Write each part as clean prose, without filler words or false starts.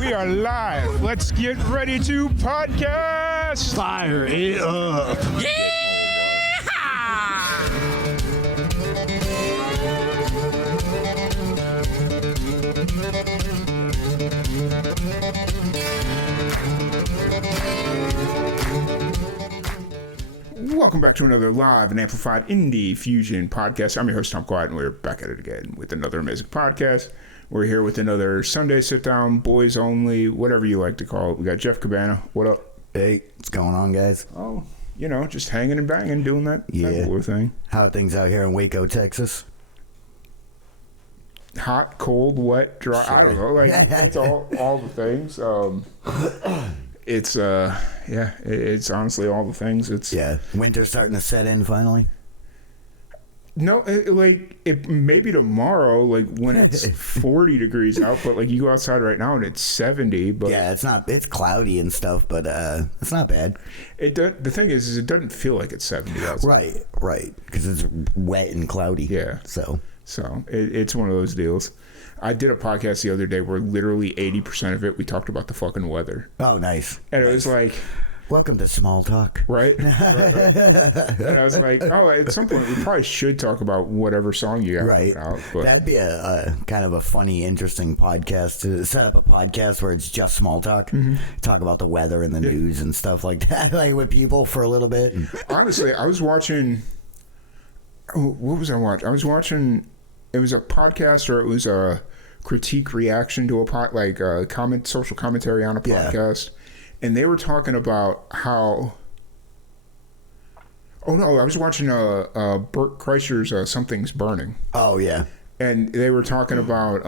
We are live. Let's get ready to podcast. Fire it up. Welcome back to another live and amplified indie fusion podcast. I'm your host, Tom Quiet, and we're back at it again with another amazing podcast. We're here with another Sunday sit-down, boys only, whatever you like to call it. We got Jeff Cabana. What up? Hey, what's going on, guys? Oh, you know, just hanging and banging, doing that cool thing. How are things out here in Waco, Texas? Hot, cold, wet, dry. Sure. I don't know. Like, it's all the things. It's honestly all the things. It's Winter's starting to set in finally. No, it maybe tomorrow, like when it's 40 degrees out, but like you go outside right now and it's 70. But yeah, it's cloudy and stuff, but it's not bad. The thing is it doesn't feel like it's 70 outside. Right, because it's wet and cloudy. Yeah, so it's one of those deals. I did a podcast the other day where literally 80% of it we talked about the fucking weather. Oh, nice. And it was like, welcome to Small Talk. Right. And I was like, at some point we probably should talk about whatever song you got right out. But that'd be a kind of a funny, interesting podcast to set up a podcast where it's just small talk, talk about the weather and the news and stuff like that, like with people for a little bit. Honestly, I was watching. What was I watching? I was watching. It was a podcast, or it was a critique reaction to a social commentary on a podcast, and they were talking about how. Oh no! I was watching Bert Kreischer's "Something's Burning." Oh yeah, and they were talking about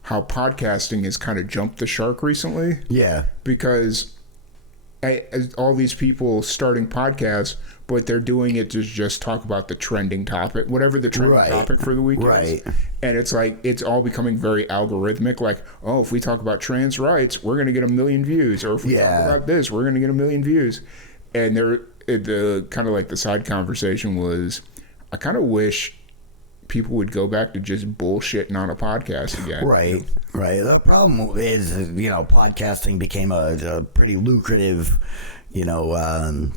how podcasting has kind of jumped the shark recently. Yeah, because all these people starting podcasts, but they're doing it to just talk about the trending topic, whatever the trending topic for the week is. And it's like, it's all becoming very algorithmic. Like, oh, if we talk about trans rights, we're going to get 1 million views. Or if we talk about this, we're going to get 1 million views. And the kind of like the side conversation was, I kind of wish people would go back to just bullshitting on a podcast again. Right. The problem is, podcasting became a pretty lucrative,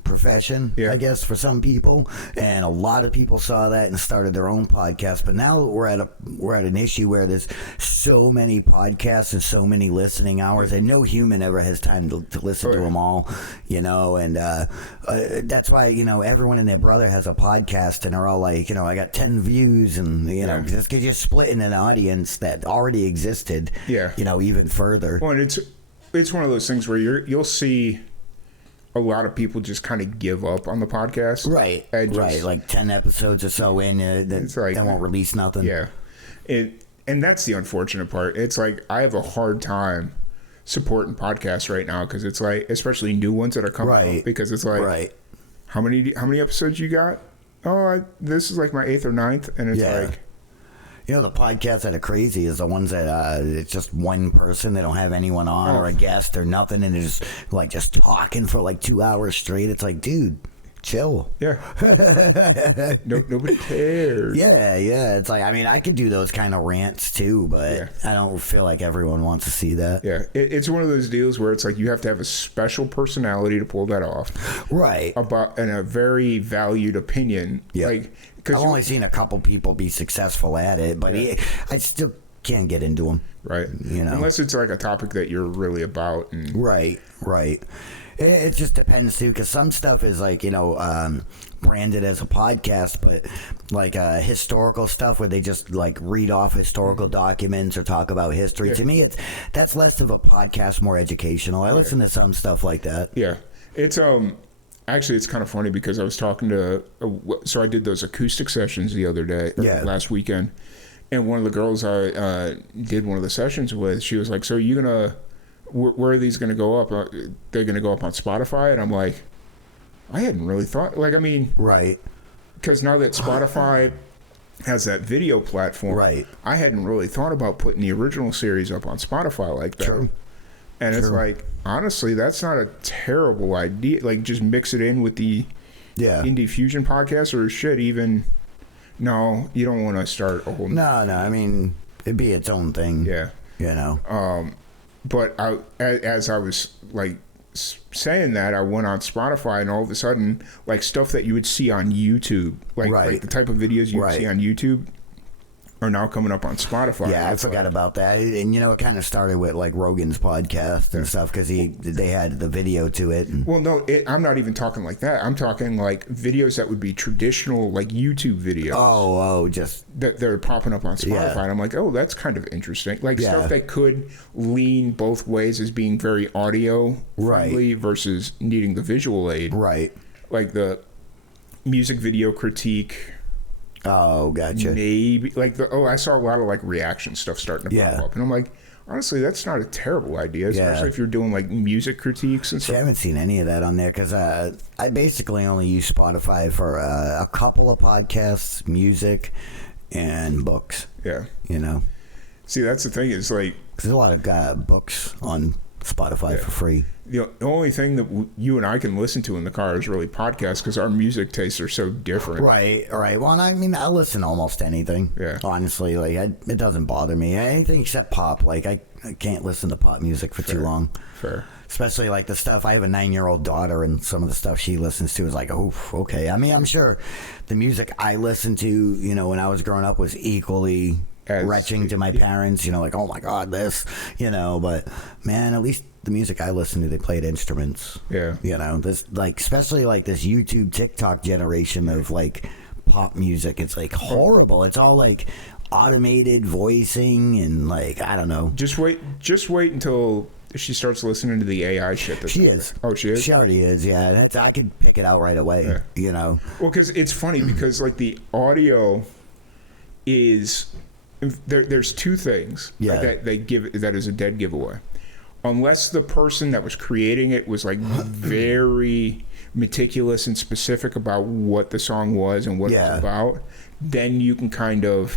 profession, I guess, for some people, and a lot of people saw that and started their own podcast. But now we're at an issue where there's so many podcasts and so many listening hours, and no human ever has time to listen to them all, and that's why everyone and their brother has a podcast, and they're all like, I got 10 views, and just because you're splitting an audience that already existed, even further. Well, and it's one of those things where you'll see a lot of people just kind of give up on the podcast. Right. Like 10 episodes or so in, they won't release nothing. Yeah. And that's the unfortunate part. It's like, I have a hard time supporting podcasts right now, because it's like, especially new ones that are coming out, because it's like, how many episodes you got? Oh, this is like my 8th or 9th. And it's like, the podcasts that are crazy is the ones that it's just one person. They don't have anyone on or a guest or nothing, and they're just talking for like 2 hours straight. It's like, dude, chill. Yeah. Nobody cares. Yeah. It's like, I could do those kind of rants too, but I don't feel like everyone wants to see that. Yeah. It's one of those deals where it's like you have to have a special personality to pull that off. Right. And a very valued opinion. Yeah. I've only seen a couple people be successful at it, but I still can't get into them. Right. Unless it's like a topic that you're really about. Right. It just depends too, because some stuff is like, branded as a podcast, but like historical stuff where they just like read off historical documents or talk about history. To me, that's less of a podcast, more educational. I listen to some stuff like that. Yeah. It's actually, it's kind of funny because I was talking to, so I did those acoustic sessions the other day, last weekend, and one of the girls I did one of the sessions with, she was like, so you gonna, where are these gonna go up? They're gonna go up on Spotify? And I'm like, I hadn't really thought, right. Because now that Spotify has that video platform, I hadn't really thought about putting the original series up on Spotify like that. True. And it's like, honestly, that's not a terrible idea. Like, just mix it in with the Indie Fusion podcast, or shit, even. No, you don't want to start a whole. No. It'd be its own thing. Yeah. but as I was like saying that, I went on Spotify, and all of a sudden, like stuff that you would see on YouTube, like the type of videos you would see on YouTube, are now coming up on Spotify. Yeah, I forgot about that. And it kind of started with like Rogan's podcast and stuff because they had the video to it. And, well, no, I'm not even talking like that. I'm talking like videos that would be traditional, like YouTube videos. Oh, just that they're popping up on Spotify. Yeah. And I'm like, oh, that's kind of interesting. Like stuff that could lean both ways as being very audio friendly versus needing the visual aid. Right. Like the music video critique. Oh, gotcha. Maybe like I saw a lot of like reaction stuff starting to pop up, and I'm like, honestly, that's not a terrible idea, especially if you're doing like music critiques and stuff. I haven't seen any of that on there because I basically only use Spotify for a couple of podcasts, music, and books. Yeah, See, that's the thing is like there's a lot of books on Spotify for free. The only thing that you and I can listen to in the car is really podcasts because our music tastes are so different. Right. Well, and I mean, I listen to almost anything. Yeah. Honestly, like it doesn't bother me. Anything except pop. Like I can't listen to pop music for too long. Fair. Especially like the stuff. I have a 9-year-old daughter, and some of the stuff she listens to is like, oh, okay. I mean, I'm sure the music I listened to, when I was growing up, was equally retching to my parents. Like, oh my God, this. But man, at least the music I listen to, they played instruments. Yeah. This like especially like this YouTube TikTok generation of like pop music. It's like horrible. It's all like automated voicing and like I don't know. Just wait until she starts listening to the AI shit. She is. Oh, she is? She already is, yeah. I could pick it out right away, Well, because it's funny because like the audio is there's two things that they give that is a dead giveaway. Unless the person that was creating it was like very meticulous and specific about what the song was and what it was about, then you can kind of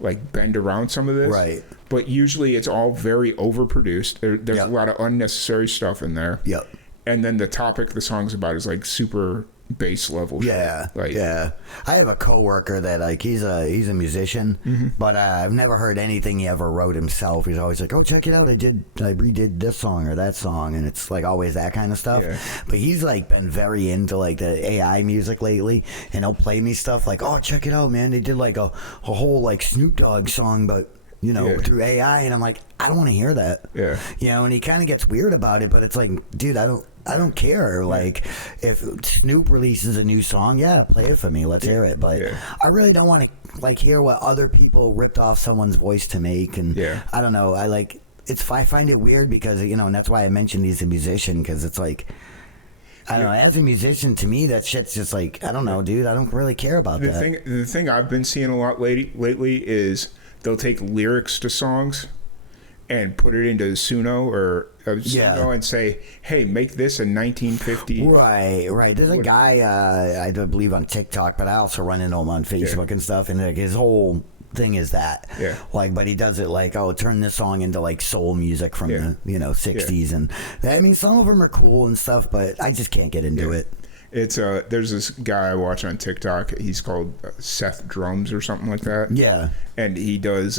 like bend around some of this. Right. But usually it's all very overproduced. There's a lot of unnecessary stuff in there. Yep. And then the topic the song's about is like super base level shit. I have a coworker that like he's a musician, but I've never heard anything he ever wrote himself. He's always like, oh, check it out, I redid this song or that song, and it's like always that kind of stuff. But he's like been very into like the AI music lately, and he'll play me stuff like, oh, check it out, man, they did like a whole like Snoop Dogg song, but through AI, and I'm like, I don't want to hear that. And he kind of gets weird about it, but it's like, dude, I don't care. Like, if Snoop releases a new song, play it for me. Let's hear it. But I really don't want to like hear what other people ripped off someone's voice to make. And I don't know. I find it weird because and that's why I mentioned he's a musician, because it's like, I don't know. As a musician, to me, that shit's just like, I don't know, dude. I don't really care about that. The thing I've been seeing a lot lately is they'll take lyrics to songs and put it into Suno or Suno and say, hey, make this a 1950. Right. There's a guy, I believe on TikTok, but I also run into him on Facebook and stuff, and like his whole thing is that. Like, but he does it like, oh, turn this song into like soul music from the 60s. And I mean, some of them are cool and stuff, but I just can't get into it. It's there's this guy I watch on TikTok. He's called Seth Drums or something like that. Yeah. And he does.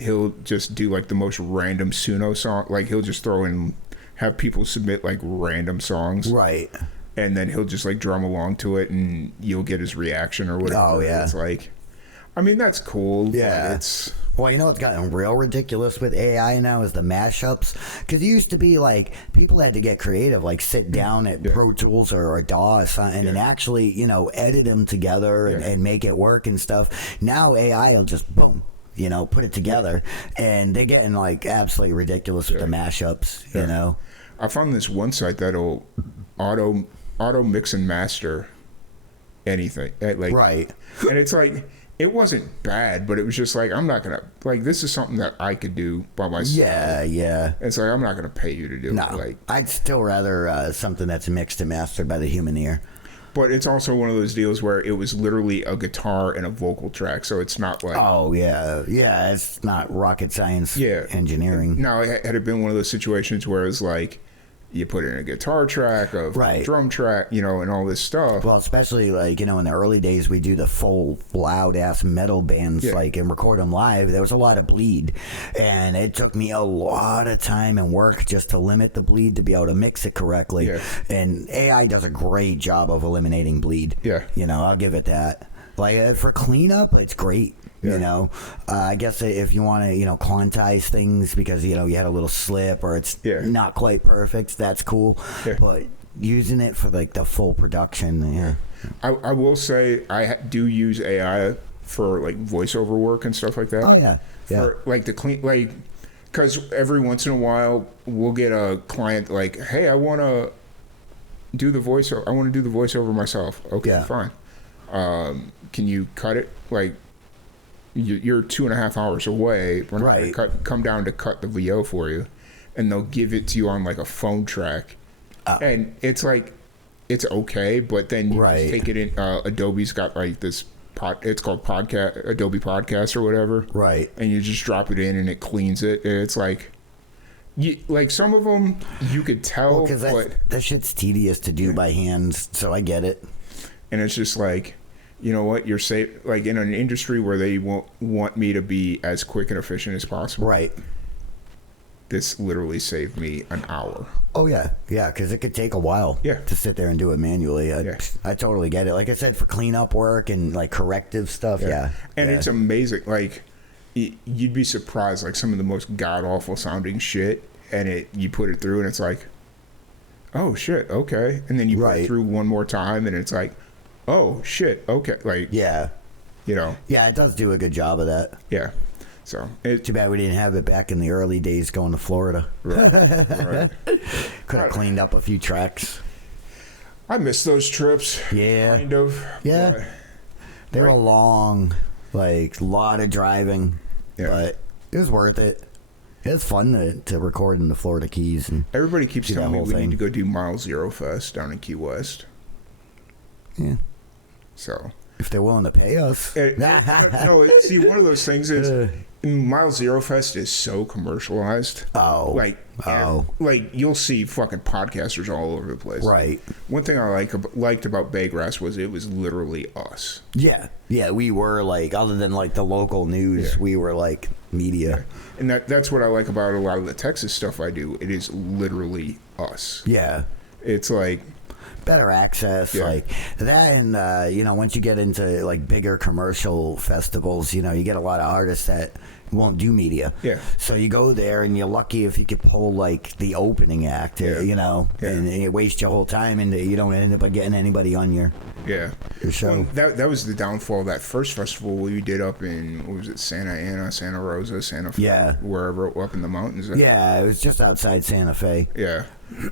He'll just do like the most random Suno song. Like he'll just have people submit like random songs. Right. And then he'll just like drum along to it, and you'll get his reaction or whatever. Oh yeah. It's like, I mean, that's cool. Yeah. It's. Well, what's gotten real ridiculous with AI now is the mashups. Because it used to be like people had to get creative, like sit down at Pro Tools or DAW or something, and actually, edit them together and make it work and stuff. Now AI will just boom, put it together, and they're getting like absolutely ridiculous with the mashups. I found this one site that'll auto mix and master anything, right, and it's like. It wasn't bad, but it was just like, I'm not going to, like, this is something that I could do by myself. Yeah. It's like, I'm not going to pay you to do it. Like, I'd still rather something that's mixed and mastered by the human ear. But it's also one of those deals where it was literally a guitar and a vocal track, so it's not like... Oh, yeah, it's not rocket science engineering. Now, had it been one of those situations where it's like, you put in a guitar track, a drum track, you know, and all this stuff. Well, especially like, you know, in the early days, we do the full loud ass metal bands, like, and record them live. There was a lot of bleed, and it took me a lot of time and work just to limit the bleed to be able to mix it correctly. Yeah. And AI does a great job of eliminating bleed. Yeah. You know, I'll give it that. Like for cleanup, it's great. Yeah. You know, I guess if you want to, you know, quantize things because, you know, you had a little slip or it's not quite perfect, that's cool. Yeah. But using it for like the full production, I will say I do use AI for like voiceover work and stuff like that. Oh yeah, For like the clean, like, because every once in a while we'll get a client like, hey, I want to do the voiceover. I want to do the voiceover myself. Okay, fine. Can you cut it? Like, you're 2.5 hours away. We're not gonna come down to cut the VO for you, and they'll give it to you on like a phone track, and it's like it's okay, but then you just take it in. Adobe's got like this it's called Adobe Podcast or whatever, and you just drop it in and it cleans it. And it's like, like some of them you could tell, because that shit's tedious to do by hand. So I get it, and it's just like, you know what, you're safe, like in an industry where they won't want me to be as quick and efficient as possible. This literally saved me an hour. Oh yeah, because it could take a while to sit there and do it manually. I totally get it. Like I said, for cleanup work and like corrective stuff, And it's amazing. Like you'd be surprised, like some of the most god awful sounding shit, and you put it through, and it's like, oh shit, okay, and then you put it through one more time, and it's like, oh shit, okay, like you know, it does do a good job of that. So too bad we didn't have it back in the early days going to Florida. Could have cleaned up a few tracks. I miss those trips. Kind of. Yeah. They were long, like a lot of driving, but it was worth it. It was fun to record in the Florida Keys. And everybody keeps telling me we need to go do Mile Zero Fest down in Key West. Yeah. So if they're willing to pay us. No, see, one of those things is Mile Zero Fest is so commercialized. Like you'll see fucking podcasters all over the place. One thing I liked about Baygrass was it was literally us. Yeah, we were like, other than like the local news, we were like media. And that's what I like about a lot of the Texas stuff I do. It is literally us. It's like better access, like that, and you know, once you get into like bigger commercial festivals, you know, you get a lot of artists that won't do media. So you go there, and you're lucky if you could pull like the opening act, you know, and it wastes your whole time, and you don't end up getting anybody on your show. Well, that was the downfall of that first festival we did up in, what was it, Santa Ana, Santa Rosa, Santa Fe, wherever up in the mountains. It was just outside Santa Fe.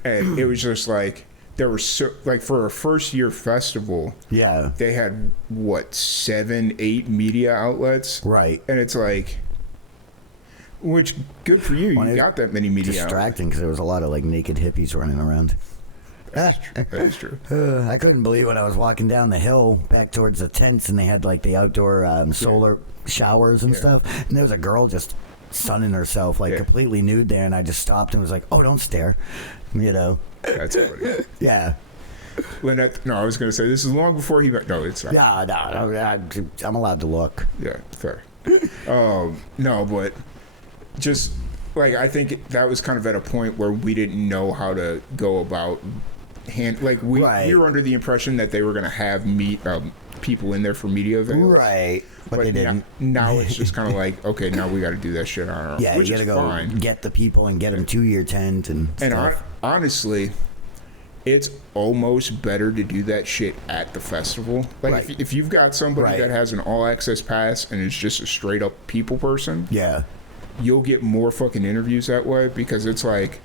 And it was just like, there were so, like, for a first year festival, they had what, 7-8 media outlets, and it's like, which good for you, you got that many media distracting because there was a lot of like naked hippies running around. That's true. I couldn't believe when I was walking down the hill back towards the tents, and they had like the outdoor solar showers and stuff, and there was a girl just sunning herself like completely nude there, and I just stopped and was like, oh, don't stare, you know. That's funny. Lynette, no, I was going to say, this is long before he met. No, it's not. I'm allowed to look. Yeah, fair. No, but just like, I think that was kind of at a point where we didn't know how to go about we were under the impression that they were going to have people in there for media events. But they didn't. Now it's just kind of like, okay, now we got to do that shit on our own. Yeah, you got to go get the people and get them to your tent and stuff. Honestly, it's almost better to do that shit at the festival. Like if you've got somebody that has an all access pass and is just a straight up people person, you'll get more fucking interviews that way, because it's like,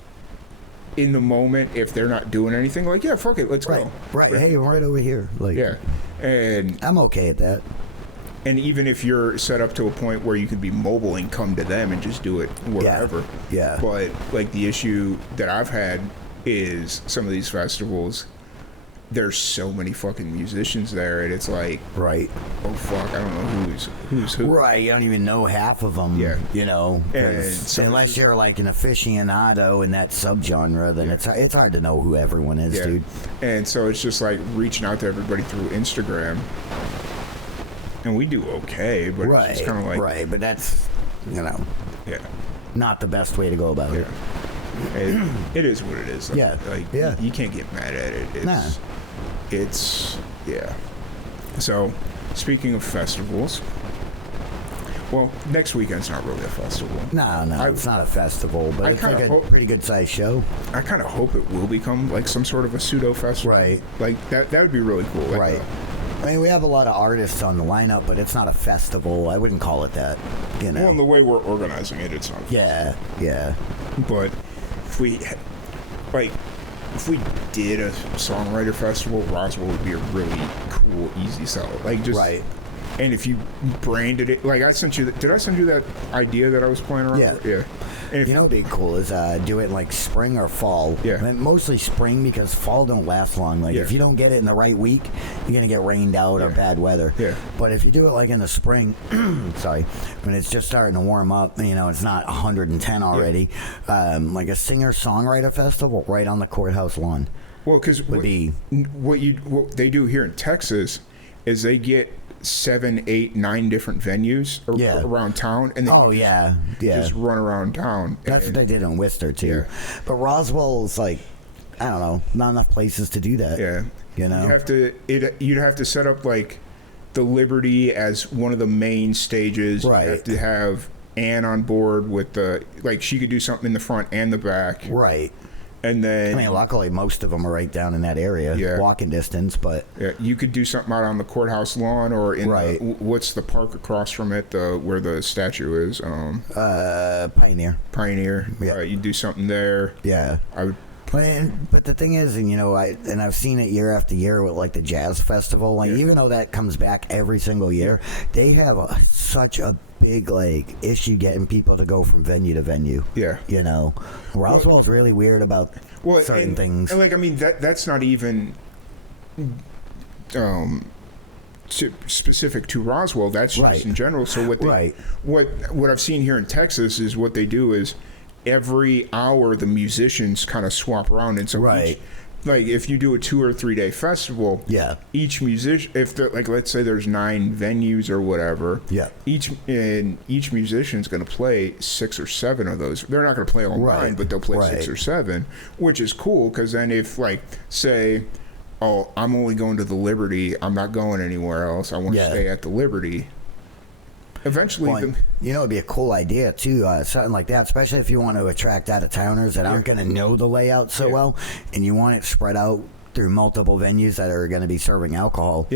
in the moment, if they're not doing anything, like, yeah, fuck it, let's go. Hey, I'm right over here. Like, and I'm okay at that. And even if you're set up to a point where you can be mobile and come to them and just do it wherever. But like, the issue that I've had is some of these festivals, there's so many fucking musicians there, and it's like, right. Oh fuck, I don't know who's who. Right, you don't even know half of them. Yeah, you know, so unless you're like an aficionado in that subgenre, then it's hard to know who everyone is, dude. And so it's just like reaching out to everybody through Instagram, and we do okay, but it's just kind of like but that's not the best way to go about it. It is what it is. Like, you can't get mad at it. It's So, speaking of festivals, well, next weekend's not really a festival. No, it's not a festival, but it's like a pretty good sized show. I kind of hope it will become like some sort of a pseudo festival. Right. Like that would be really cool. Like, right. I mean, we have a lot of artists on the lineup, but it's not a festival. I wouldn't call it that. You know. Well, in the way we're organizing it, it's not. Yeah. But if we did a songwriter festival, Roswell would be a really cool, easy sell. Like just right. And if you branded it, like I sent you, did I send you that idea that I was playing around with? Yeah. And you know what'd be cool is do it like spring or fall. Yeah. And mostly spring because fall don't last long. Like if you don't get it in the right week, you're going to get rained out or bad weather. Yeah. But if you do it like in the spring, sorry, when it's just starting to warm up, you know, it's not 110 already, like a singer-songwriter festival right on the courthouse lawn. Well, because what they do here in Texas is they get 7, 8, 9 different venues around town, and then just run around town. That's what they did in Worcester too. Yeah. But Roswell's like, I don't know, not enough places to do that. Yeah, you know, you'd have to set up like the Liberty as one of the main stages. Right. You have to have Ann on board with she could do something in the front and the back. Right. And then, I mean, luckily most of them are right down in that area, walking distance. But you could do something out on the courthouse lawn or in what's the park across from it, where the statue is. Pioneer. Yeah, you do something there. Yeah, I would. But the thing is, and you know, I've seen it year after year with like the jazz festival. Like even though that comes back every single year, they have such a big issue getting people to go from venue to venue. Yeah, you know, Roswell's really weird about certain things. And like, I mean, that's not even specific to Roswell. That's just in general. So what I've seen here in Texas is what they do is every hour the musicians kind of swap around, and so like if you do a 2 or 3 day festival, each musician, if let's say there's 9 venues or whatever, each musician's going to play 6 or 7 of those. They're not going to play all 9, but they'll play 6 or 7, which is cool because then if say, oh, I'm only going to the Liberty, I'm not going anywhere else, I want to stay at the Liberty. Eventually, you know, it'd be a cool idea too, something like that, especially if you want to attract out-of-towners that aren't going to know the layout so well, and you want it spread out through multiple venues that are going to be serving alcohol.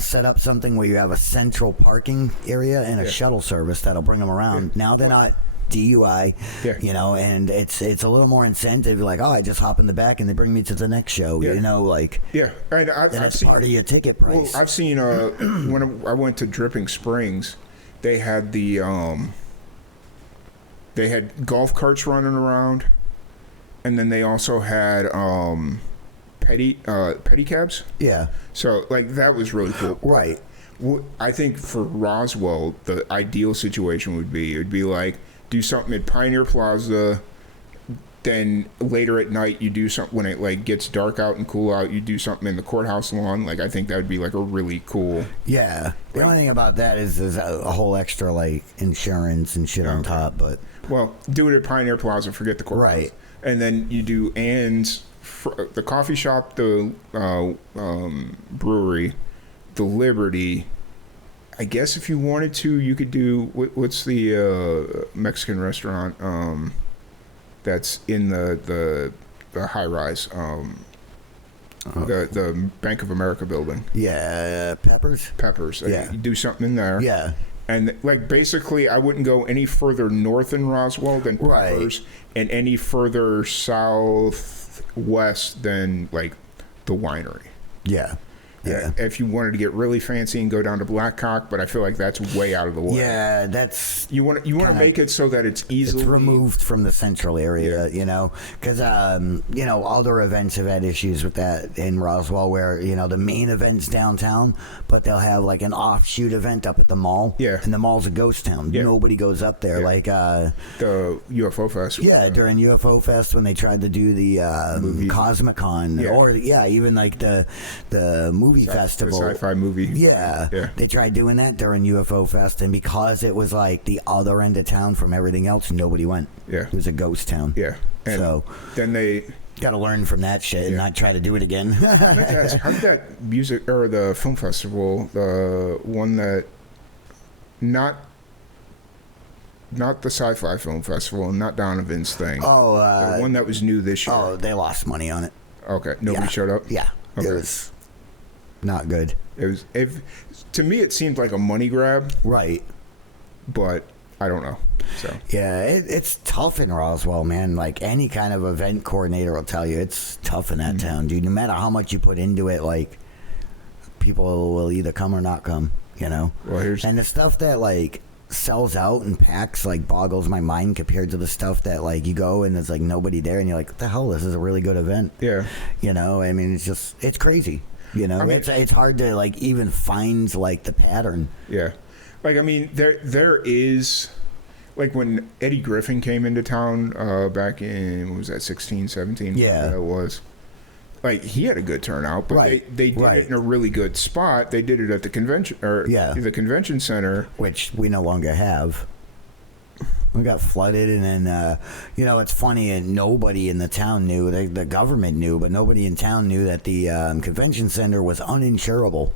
Set up something where you have a central parking area and a shuttle service that'll bring them around. Now they're not DUI, you know, and it's a little more incentive. Like, oh, I just hop in the back and they bring me to the next show. You know, like and it's part of your ticket price. Well, I've seen when I went to Dripping Springs. They had they had golf carts running around, and then they also had pedicabs. Yeah. So that was really cool. Right. I think for Roswell, the ideal situation would be like do something at Pioneer Plaza. Then later at night, you do something when it gets dark out and cool out. You do something in the courthouse lawn. I think that would be a really cool. Yeah. The only thing about that is there's a whole extra insurance and shit on top. But do it at Pioneer Plaza. Forget the courthouse. Right. And then you do Ann's, the coffee shop, the brewery, the Liberty. I guess if you wanted to, you could do what's the Mexican restaurant. That's in the high rise, the Bank of America building. Yeah, Peppers. Yeah, you do something in there. Yeah, and basically, I wouldn't go any further north in Roswell than Peppers, and any further southwest than the winery. Yeah. Yeah. If you wanted to get really fancy and go down to Blackhawk, but I feel like that's way out of the way. Yeah, that's you want to make it so that it's easily removed from the central area, you know, because other events have had issues with that in Roswell, where the main event's downtown, but they'll have like an offshoot event up at the mall. Yeah, and the mall's a ghost town. Yeah. Nobody goes up there. Yeah. Like the UFO Fest. Yeah, during UFO Fest when they tried to do the Cosmic-Con, or even like the movie festival, the sci-fi movie. Yeah, they tried doing that during UFO Fest, and because it was like the other end of town from everything else, nobody went. Yeah, it was a ghost town. Yeah, and so then they got to learn from that shit and not try to do it again. I meant to ask, how did that music or the film festival, the one that not the sci-fi film festival and not Donovan's thing. The one that was new this year. Oh, they lost money on it. Okay, nobody showed up. Yeah, okay. It was not good. It was. To me, it seemed like a money grab. Right. But I don't know. So yeah, it's tough in Roswell, man. Like any kind of event coordinator will tell you, it's tough in that town, dude. No matter how much you put into it, like people will either come or not come. Well, and the stuff that like sells out and packs like boggles my mind compared to the stuff that like you go and there's like nobody there and you're like, what the hell, this is a really good event. Yeah. I mean, it's crazy. I mean, it's hard to like even find like the pattern. Yeah. Like, I mean, there is, like when Eddie Griffin came into town back in, what was that, 16, 17? Yeah. That was. Like, he had a good turnout, but they did it in a really good spot. They did it at the convention, the convention center. Which we no longer have. We got flooded, and then, it's funny, and nobody in the town knew. The government knew, but nobody in town knew that the convention center was uninsurable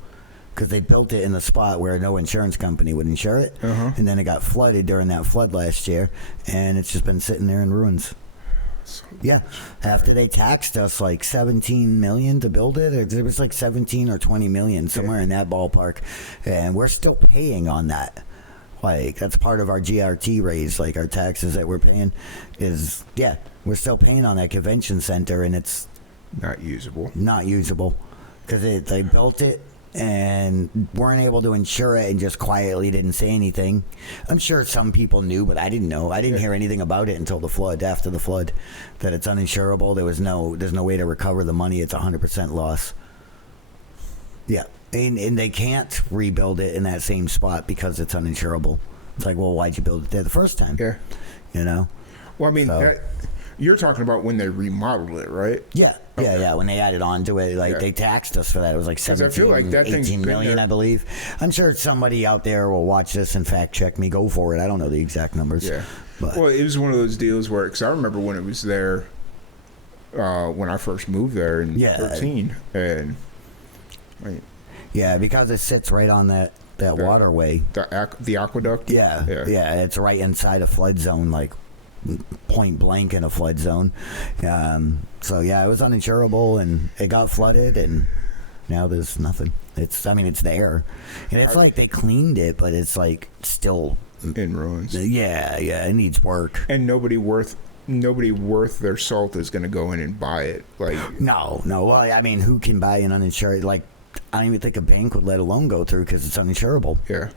because they built it in the spot where no insurance company would insure it. Uh-huh. And then it got flooded during that flood last year, and it's just been sitting there in ruins. Yeah, after they taxed us like $17 million to build it, it was like 17 or 20 million, somewhere in that ballpark, and we're still paying on that. Like that's part of our GRT raise, like our taxes that we're paying is we're still paying on that convention center, and it's not usable because they built it and weren't able to insure it and just quietly didn't say anything. I'm sure some people knew, but I didn't know. I didn't hear anything about it until after the flood, that it's uninsurable. There's no way to recover the money. It's 100% loss. Yeah. And they can't rebuild it in that same spot because it's uninsurable. It's like, well, why'd you build it there the first time? Yeah. Well, I mean, you're talking about when they remodeled it, right? Yeah. Okay. Yeah. When they added on to it, they taxed us for that. It was like 18 million, I believe. I'm sure somebody out there will watch this and fact check me. Go for it. I don't know the exact numbers. Yeah. But. Well, it was one of those deals where, because I remember when it was there, when I first moved there in 13, and because it sits right on that waterway, the aqueduct. Yeah, it's right inside a flood zone, like point blank in a flood zone. So it was uninsurable, and it got flooded, and now there's nothing. It's there, and it's like they cleaned it, but it's like still in ruins. Yeah, it needs work, and nobody worth their salt is going to go in and buy it. Like no. Well, I mean, who can buy an uninsured? Like, I don't even think a bank would let a loan go through because it's uninsurable. Yeah.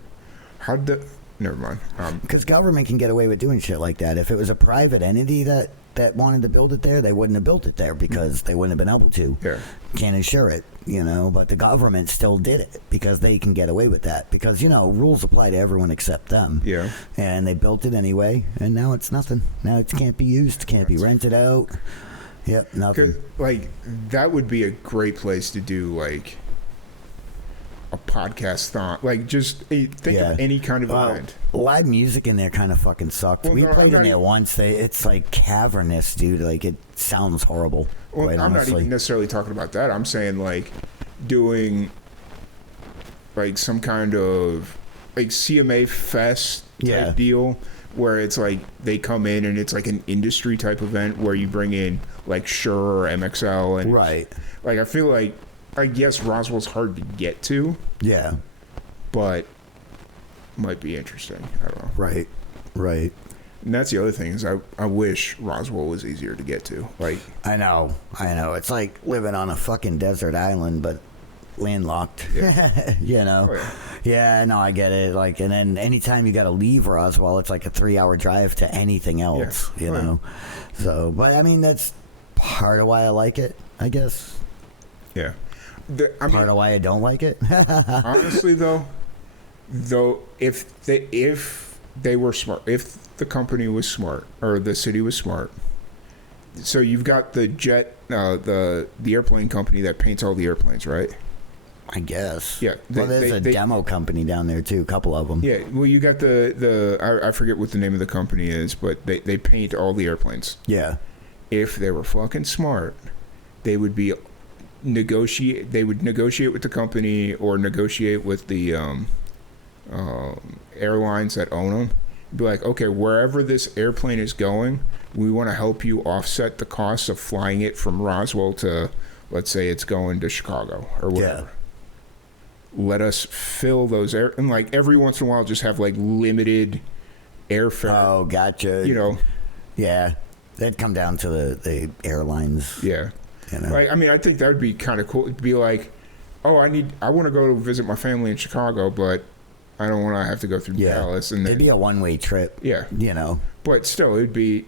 Never mind. Because government can get away with doing shit like that. If it was a private entity that wanted to build it there, they wouldn't have built it there because they wouldn't have been able to. Yeah. Can't insure it, but the government still did it because they can get away with that because, rules apply to everyone except them. Yeah. And they built it anyway, and now it's nothing. Now it can't be used, can't be rented out. Yep, nothing. Like, that would be a great place to do, like, a podcast thought, like just think of any kind of event. Live music in there kind of fucking sucked. We played in there once. It's like cavernous, dude. Like it sounds horrible. Well, I'm not even necessarily talking about that. I'm saying like doing like some kind of like CMA Fest type deal where it's like they come in and it's like an industry type event where you bring in like Shure or MXL and like I feel like I guess Roswell's hard to get to. Yeah. But might be interesting. I don't know. Right. And that's the other thing is I wish Roswell was easier to get to. Like I know. It's like living on a fucking desert island, but landlocked. Yeah. You know? Oh, yeah. Yeah, no, I get it. Like, and then anytime you got to leave Roswell, it's like a 3-hour drive to anything else, you know? So, but I mean, that's part of why I like it, I guess. Yeah. Part of why I don't like it. Honestly, though, if they were smart, if the company was smart or the city was smart, so you've got the the airplane company that paints all the airplanes, right? I guess. Yeah. Well, there's a demo company down there too, a couple of them. Yeah. Well, you got I forget what the name of the company is, but they paint all the airplanes. Yeah. If they were fucking smart, they would negotiate with the company or negotiate with the airlines that own them. Be like, okay, wherever this airplane is going, we want to help you offset the cost of flying it from Roswell to, let's say it's going to Chicago or whatever. Yeah. Let us fill those and like every once in a while just have like limited airfare. Oh, gotcha. You know. Yeah. That'd come down to the airlines. Yeah. You know? Like, I mean, I think that would be kind of cool. It'd be like, oh, I want to go visit my family in Chicago, but I don't want to have to go through Dallas. And it'd be a one-way trip. Yeah. You know. But still, it'd be,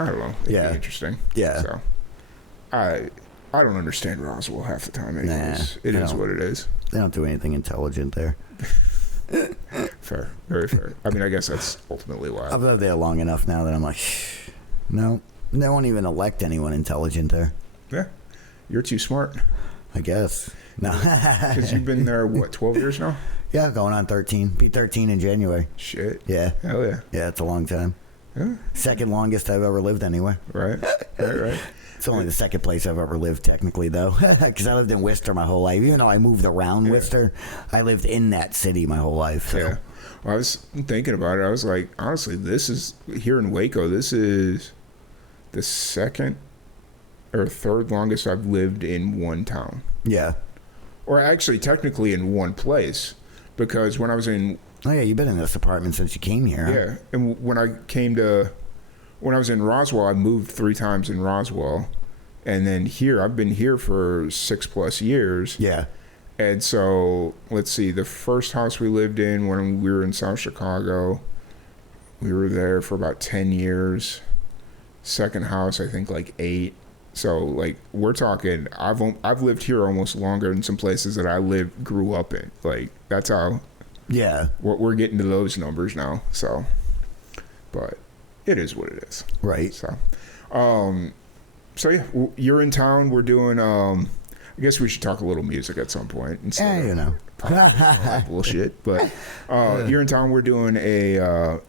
I don't know. It'd be interesting. Yeah. So, I don't understand Roswell half the time. Anyways. It is what it is. They don't do anything intelligent there. Fair. Very fair. I mean, I guess that's ultimately why. I've lived there long enough now that I'm like, no, they won't even elect anyone intelligent there. Yeah. You're too smart. I guess. No. Because you've been there, what, 12 years now? Yeah, going on 13. Be 13 in January. Shit. Yeah. Hell yeah. Yeah, it's a long time. Yeah. Second longest I've ever lived anywhere. Right. It's only the second place I've ever lived, technically, though. Because I lived in Worcester my whole life. Even though I moved around Worcester, I lived in that city my whole life. So. Yeah. Well, I was thinking about it. I was like, honestly, this is, here in Waco, this is the second or third longest I've lived in one town. Yeah. Or actually, technically in one place. Because when I was in... Oh, yeah, you've been in this apartment since you came here. Yeah. And when I was in Roswell, I moved 3 times in Roswell. And then here, I've been here for 6+ years. Yeah. And so, let's see, the first house we lived in when we were in South Chicago, we were there for about 10 years. Second house, I think like 8. So, like, we're talking, I've lived here almost longer than some places that I grew up in. Like, that's how... Yeah. We're getting to those numbers now. So, but it is what it is. Right. So yeah, you're in town. We're doing, I guess we should talk a little music at some point. Yeah, you know. Bullshit. But you're in town. We're doing the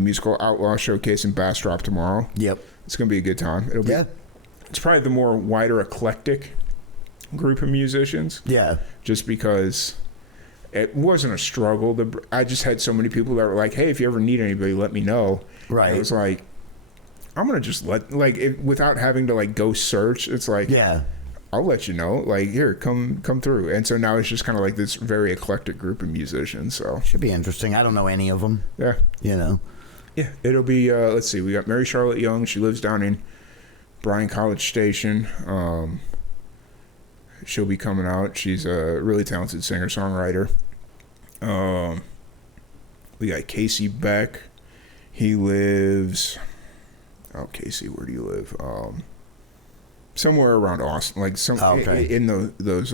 Musical Outlaw Showcase in Bastrop tomorrow. Yep. It's going to be a good time. It's probably the more wider eclectic group of musicians. Yeah. Just because it wasn't a struggle. I just had so many people that were like, hey, if you ever need anybody, let me know. Right. And I was like, I'm going to just without having to like go search. It's like, yeah, I'll let you know. Like, here, come through. And so now it's just kind of like this very eclectic group of musicians. So should be interesting. I don't know any of them. Yeah. You know. Yeah. It'll be, let's see. We got Mary Charlotte Young. She lives down in Bryan College Station. She'll be coming out. She's a really talented singer-songwriter. We got Casey Beck. He lives... Oh, Casey, where do you live? Somewhere around Austin, like in those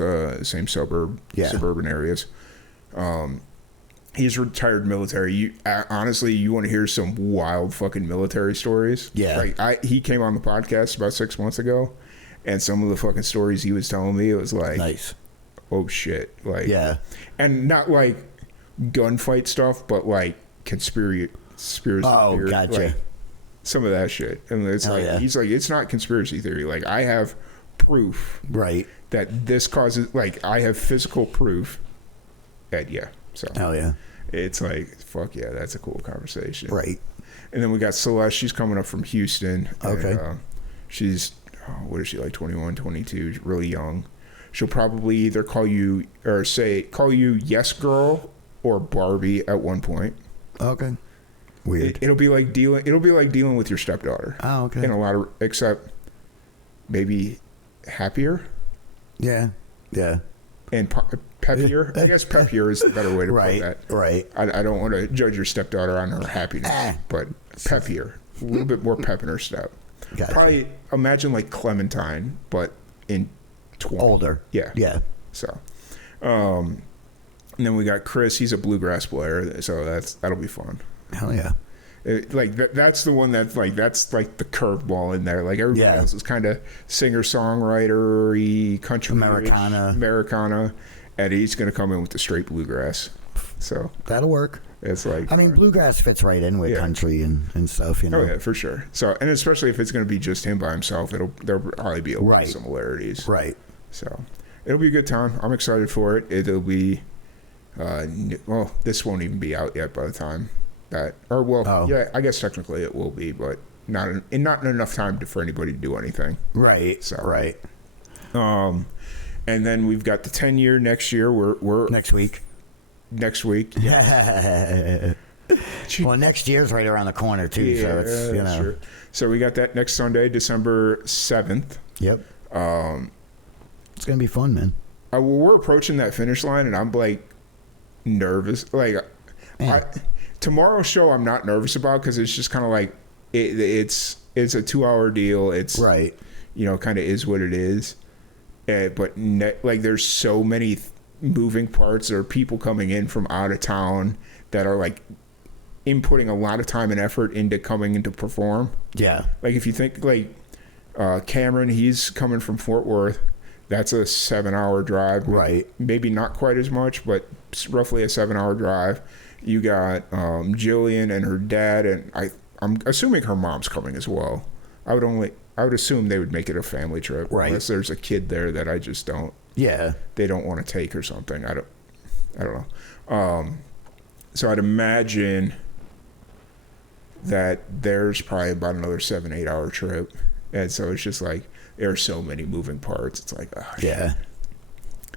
same suburban areas. He's retired military. Honestly, you want to hear some wild fucking military stories? Yeah. Like he came on the podcast about 6 months ago, and some of the fucking stories he was telling me, it was like, nice. Oh shit! Like, yeah, and not like gunfight stuff, but like conspiracy. Oh, theory. Gotcha. Like, some of that shit, and it's he's like, it's not conspiracy theory. Like, I have proof, right, that this causes. Like, I have physical proof. And yeah, so hell yeah, it's like, fuck yeah, that's a cool conversation, right? And then we got Celeste. She's coming up from Houston. Okay, and, she's what is she, like 21, 22, really young. She'll probably either call you yes girl or Barbie at one point. Okay. Weird. It'll be like dealing with your stepdaughter. Oh, okay. In a lot of, except maybe happier. Yeah. Yeah. and peppier. I guess peppier is the better way to put that. Right. I don't want to judge your stepdaughter on her happiness, but peppier, a little bit more pep in her step. Gotcha. Probably imagine like Clementine, but in 20. Older. Yeah. So, and then we got Chris. He's a bluegrass player, so that'll be fun. Hell yeah. That's the one that's like the curveball in there. Like everybody else is kind of singer-songwriter-y, country Americana, and he's going to come in with the straight bluegrass. So that'll work. It's like, I mean, bluegrass fits right in with country and stuff, you know. Oh yeah, for sure. So, and especially if it's going to be just him by himself, there'll probably be a lot of similarities. Right. So it'll be a good time. I'm excited for it. It'll be, this won't even be out yet by the time that, yeah, I guess technically it will be, but not enough time for anybody to do anything. Right. So right. And then we've got the 10-year next year. We're next week. Yeah. Well, next year's right around the corner too, so it's Sure. So we got that next Sunday, December 7th. Yep. It's gonna be fun, man. We're approaching that finish line, and I'm like nervous. Like, tomorrow's show, I'm not nervous about because it's just kind of like it's a 2-hour deal. It's right. Kind of is what it is. But there's so many moving parts. There are people coming in from out of town that are like inputting a lot of time and effort into coming in to perform. Yeah. Like if you think like Cameron, he's coming from Fort Worth. That's a 7-hour drive. Right. Maybe not quite as much, but roughly a 7-hour drive. You got Jillian and her dad, and I'm assuming her mom's coming as well. I would assume they would make it a family trip. Right. Unless there's a kid there that I just don't. Yeah. They don't want to take or something. I don't know. So I'd imagine that there's probably about another 7-8 hour trip. And so it's just like, there are so many moving parts. It's like, oh, yeah.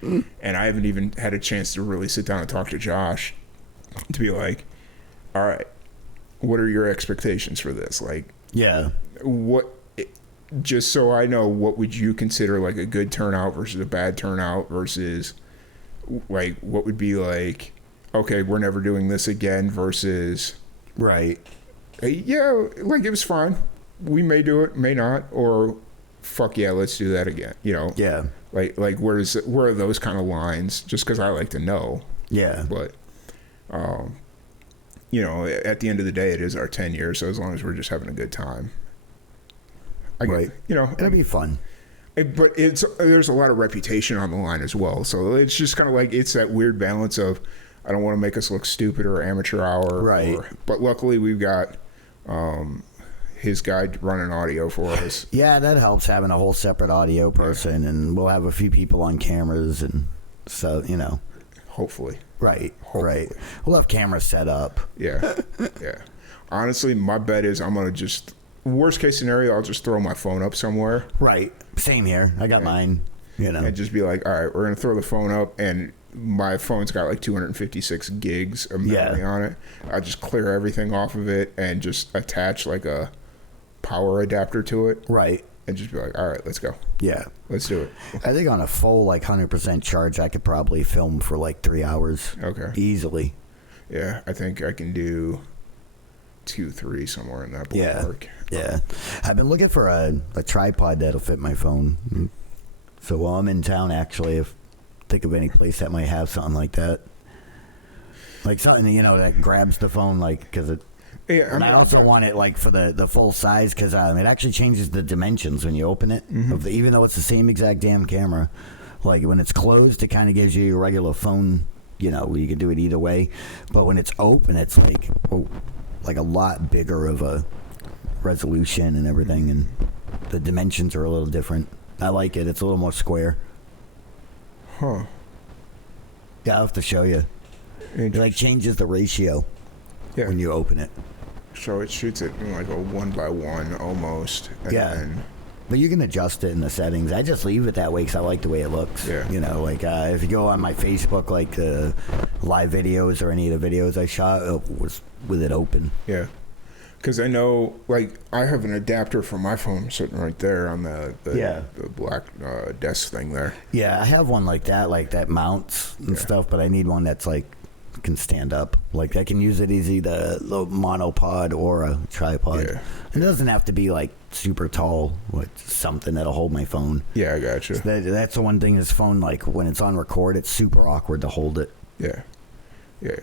Shit. And I haven't even had a chance to really sit down and talk to Josh to be like, all right, what are your expectations for this? Like, yeah. Just so I know, what would you consider like a good turnout versus a bad turnout versus like what would be like, okay, we're never doing this again versus right. Yeah, like it was fine. We may do it, may not, or fuck yeah, let's do that again. Yeah. Like where are those kind of lines? Just because I like to know. Yeah. But at the end of the day, it is our 10 years. So as long as we're just having a good time. Right. It'll be fun. But there's a lot of reputation on the line as well. So it's just kind of like, it's that weird balance of, I don't want to make us look stupid or amateur hour. Right. But luckily we've got his guy running audio for us. Yeah, that helps having a whole separate audio person, and we'll have a few people on cameras, and so, Hopefully. Right. Right. We'll have cameras set up. Yeah. Yeah. Honestly, my bet is I'm going to just, worst case scenario, I'll just throw my phone up somewhere. Right. Same here. I got mine, And just be like, all right, we're going to throw the phone up, and my phone's got like 256 gigs of memory on it. I just clear everything off of it and just attach like a power adapter to it. Right. And just be like, all right, let's go. Yeah. Let's do it. I think on a full, 100% charge, I could probably film for 3 hours. Okay. Easily. Yeah. I think I can do 2-3 somewhere in that ballpark. Yeah. I've been looking for a tripod that'll fit my phone. So while I'm in town, actually, think of any place that might have something like that. Like something, that grabs the phone, because it. Yeah, I also want it for the full size, because it actually changes the dimensions when you open it. Mm-hmm. Even though it's the same exact damn camera, when it's closed, it kind of gives you a regular phone. You can do it either way, but when it's open, it's a lot bigger of a resolution and everything, and the dimensions are a little different. I like it. It's a little more square. Huh. Yeah, I'll have to show you. It changes the ratio when you open it. So it shoots it in a 1x1 almost. And then, but you can adjust it in the settings. I just leave it that way because I like the way it looks. Yeah. If you go on my Facebook, live videos or any of the videos I shot, it was with it open. Yeah. Because I know, like, I have an adapter for my phone sitting right there on the black desk thing there. Yeah, I have one like that mounts and stuff, but I need one that's like can stand up. Like I can use it as either a monopod or a tripod. Yeah. It doesn't have to be like super tall, with something that'll hold my phone. Yeah, I gotcha. So that's the one thing. This phone, like when it's on record, it's super awkward to hold it. Yeah, yeah.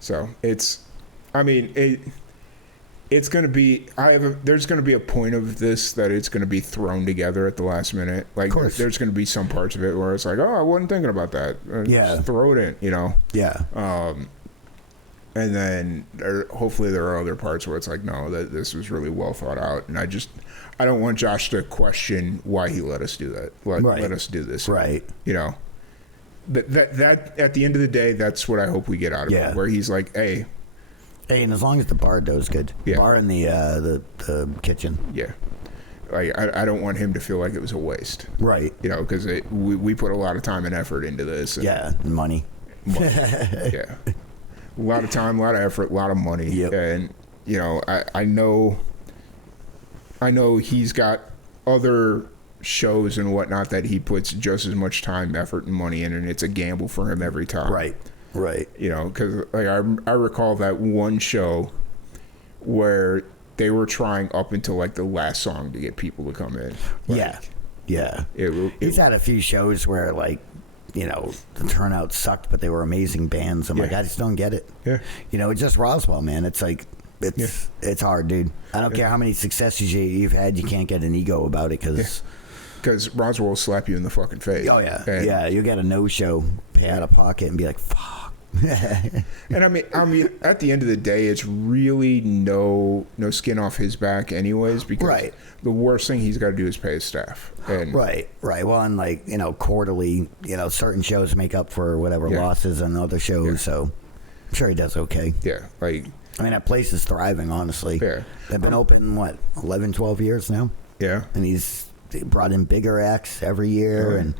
So it's going to be. There's going to be a point of this that it's going to be thrown together at the last minute. Like there's going to be some parts of it where it's like, oh, I wasn't thinking about that. Just throw it in, you know. Yeah. And then hopefully there are other parts where it's like, no, that this was really well thought out, and I don't want Josh to question why he let us do that. Let us do this. Right. You know. That at the end of the day, that's what I hope we get out of it. Where he's like, hey, and as long as the bar dough's good. Bar in the kitchen. Yeah. Like, I don't want him to feel like it was a waste. Right. You know, because we put a lot of time and effort into this. And money. Yeah. A lot of time, a lot of effort, a lot of money. Yep. And, you know, I know he's got other shows and whatnot that he puts just as much time, effort, and money in, and it's a gamble for him every time. Right. You know, because like I recall that one show where they were trying up until like the last song to get people to come in. Like, yeah. He's had a few shows where like, you know, the turnout sucked, but they were amazing bands. I'm like, I just don't get it. Yeah. You know, it's just Roswell, man. It's like, it's hard, dude. I don't care how many successes you've had. You can't get an ego about it because Roswell will slap you in the fucking face. Oh yeah, you get a no-show, pay out of pocket, and be like, fuck. And I mean, at the end of the day, it's really no skin off his back, anyways. Because the worst thing he's got to do is pay his staff. And right. Well, and like, you know, quarterly, you know, certain shows make up for whatever losses on other shows. Yeah. So I'm sure he does okay. Yeah, like. I mean, that place is thriving, honestly. Yeah. They've been open, 11, 12 years now? Yeah. And they brought in bigger acts every year. And,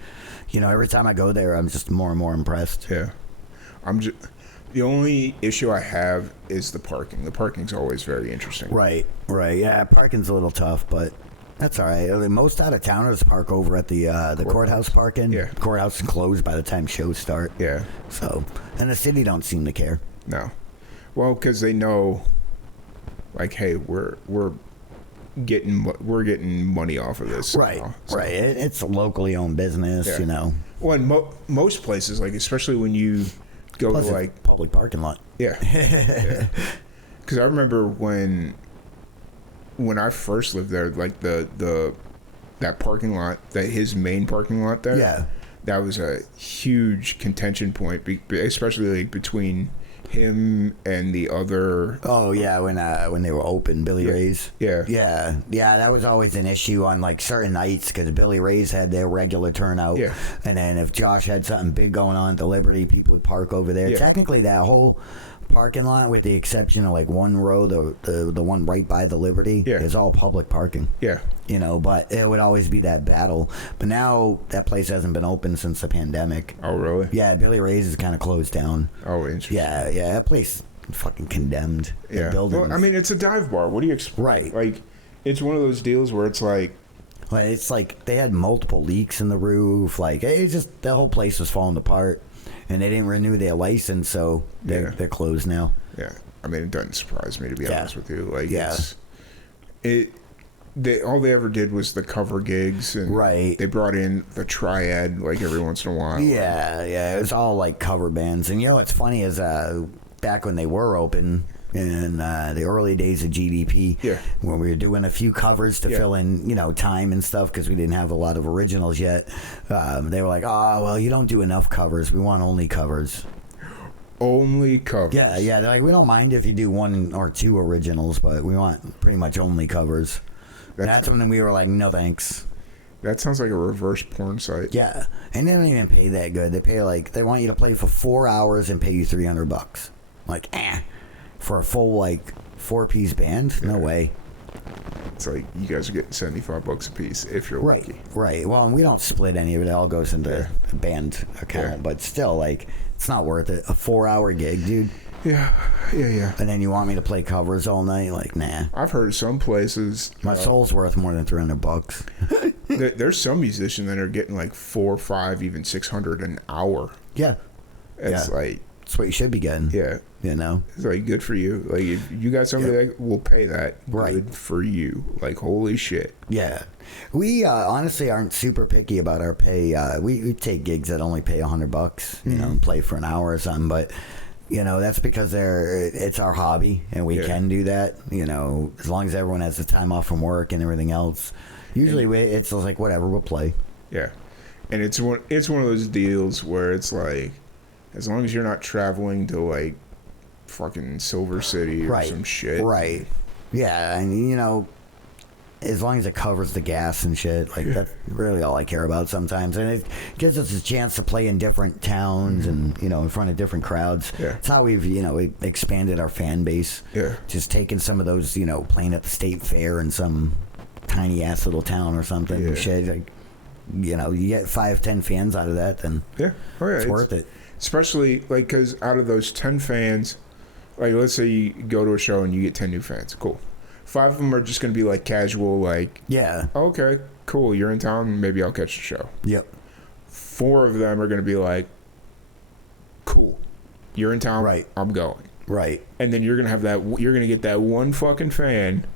you know, every time I go there, I'm just more and more impressed. Yeah. The only issue I have is the parking. The parking's always very interesting. Right. Yeah, parking's a little tough, but that's all right. I mean, most out-of-towners park over at the courthouse parking. Yeah. The courthouse is closed by the time shows start. Yeah. So, and the city don't seem to care. No. Well, because they know, like, hey, we're getting money off of this. Right. So. Right. It's a locally owned business, you know. Well, in most places, like, especially when you go Plus to, like, public parking lot. Yeah. Because I remember when I first lived there, like, that parking lot, his main parking lot there. Yeah. That was a huge contention point, especially, like, between him and the other. Oh yeah, when they were open, Billy Ray's. Yeah. That was always an issue on like certain nights because Billy Ray's had their regular turnout. Yeah. And then if Josh had something big going on at the Liberty, people would park over there. Yeah. Technically, that whole parking lot, with the exception of like one row, the one right by the Liberty, is all public parking. Yeah. You know, but it would always be that battle. But now that place hasn't been open since the pandemic. Oh, really? Yeah, Billy Ray's is kind of closed down. Oh, interesting. Yeah, that place fucking condemned. Yeah. Well, I mean, it's a dive bar. What do you expect? Right. Like, it's one of those deals where it's like. Well, it's like they had multiple leaks in the roof. Like, it's just the whole place was falling apart. And they didn't renew their license, so they're closed now. Yeah. I mean, it doesn't surprise me, to be honest with you. Like, all they ever did was the cover gigs, and they brought in the Triad like every once in a while. Yeah, it was all like cover bands. And you know what's funny is back when they were open in the early days of GDP, when we were doing a few covers to fill in, you know, time and stuff because we didn't have a lot of originals yet, they were like, oh, well, you don't do enough covers. We want only covers. Only covers. Yeah. They're like, we don't mind if you do one or two originals, but we want pretty much only covers. That's when we were like, no thanks. That sounds like a reverse porn site. Yeah, and they don't even pay that good. They want you to play for 4 hours and pay you $300. Like, for a full 4-piece band? No way. It's like you guys are getting $75 a piece if you're lucky. Right. Well, and we don't split any of it. It all goes into the band account, but still, it's not worth it. A 4-hour gig, dude. Yeah. And then you want me to play covers all night? Like, nah. I've heard of some places. My soul's worth more than $300. There's some musicians that are getting like 400, 500, even 600 an hour. Yeah. It's like, that's what you should be getting. Yeah. You know? It's like, good for you. Like, if you got somebody that will pay that, good for you. Like, holy shit. Yeah. We honestly aren't super picky about our pay. We take gigs that only pay $100, you know, and play for an hour or something. But, you know, that's because it's our hobby and we can do that, you know, as long as everyone has the time off from work and everything else. Usually it's like, whatever, we'll play. Yeah. And it's one of those deals where it's like, as long as you're not traveling to like fucking Silver City or some shit. Right. Yeah. And, you know, as long as it covers the gas and shit, like that's really all I care about sometimes. And it gives us a chance to play in different towns and, you know, in front of different crowds. Yeah. It's how we've expanded our fan base. Yeah. Just taking some of those, you know, playing at the state fair in some tiny ass little town or something. And shit, like, you know, you get 5-10 fans out of that, then it's worth it. Especially, like, because out of those 10 fans, like, let's say you go to a show and you get 10 new fans. Cool. 5 of them are just going to be, like, casual, like... Yeah. Okay, cool. You're in town. Maybe I'll catch the show. Yep. 4 of them are going to be like, cool. You're in town. Right. I'm going. Right. And then you're going to have that... You're going to get that one fucking fan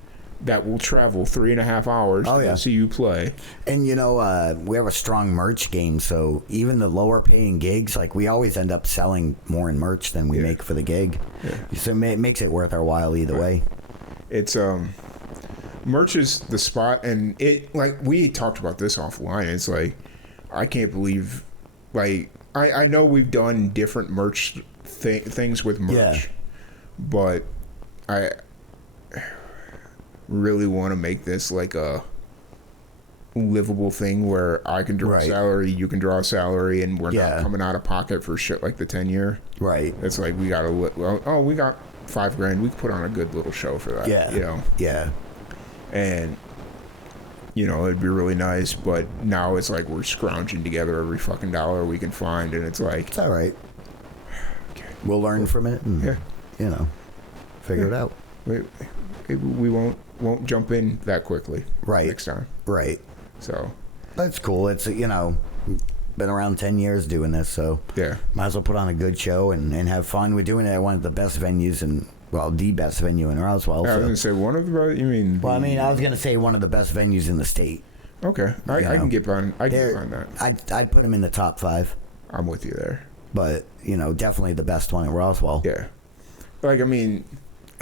that will travel 3.5 hours to see you play. And, you know, we have a strong merch game, so even the lower paying gigs, like, we always end up selling more in merch than we make for the gig. Yeah. So it makes it worth our while either way. It's, merch is the spot, and it, like, we talked about this offline. It's like, I can't believe, like, I know we've done different merch things with merch, but I really want to make this like a livable thing where I can draw a salary, you can draw a salary, and we're not coming out of pocket for shit like the 10-year. Right. It's like, we got we got $5,000. We could put on a good little show for that. Yeah. You know? Yeah. And, you know, it'd be really nice, but now it's like we're scrounging together every fucking dollar we can find, and it's like... It's all right. Okay. We'll learn from it and, you know, figure it out. We won't jump in that quickly next time. Right. So... That's cool. It's, you know... Been around 10 years doing this, so might as well put on a good show and have fun. We're doing it at one of the best venues the best venue in Roswell. I was going to say one of the, you mean? Well, I mean, I was going to say one of the best venues in the state. Okay, I can get behind. I can get behind that. I'd put them in the top 5. I'm with you there. But, you know, definitely the best one in Roswell. Yeah. Like, I mean,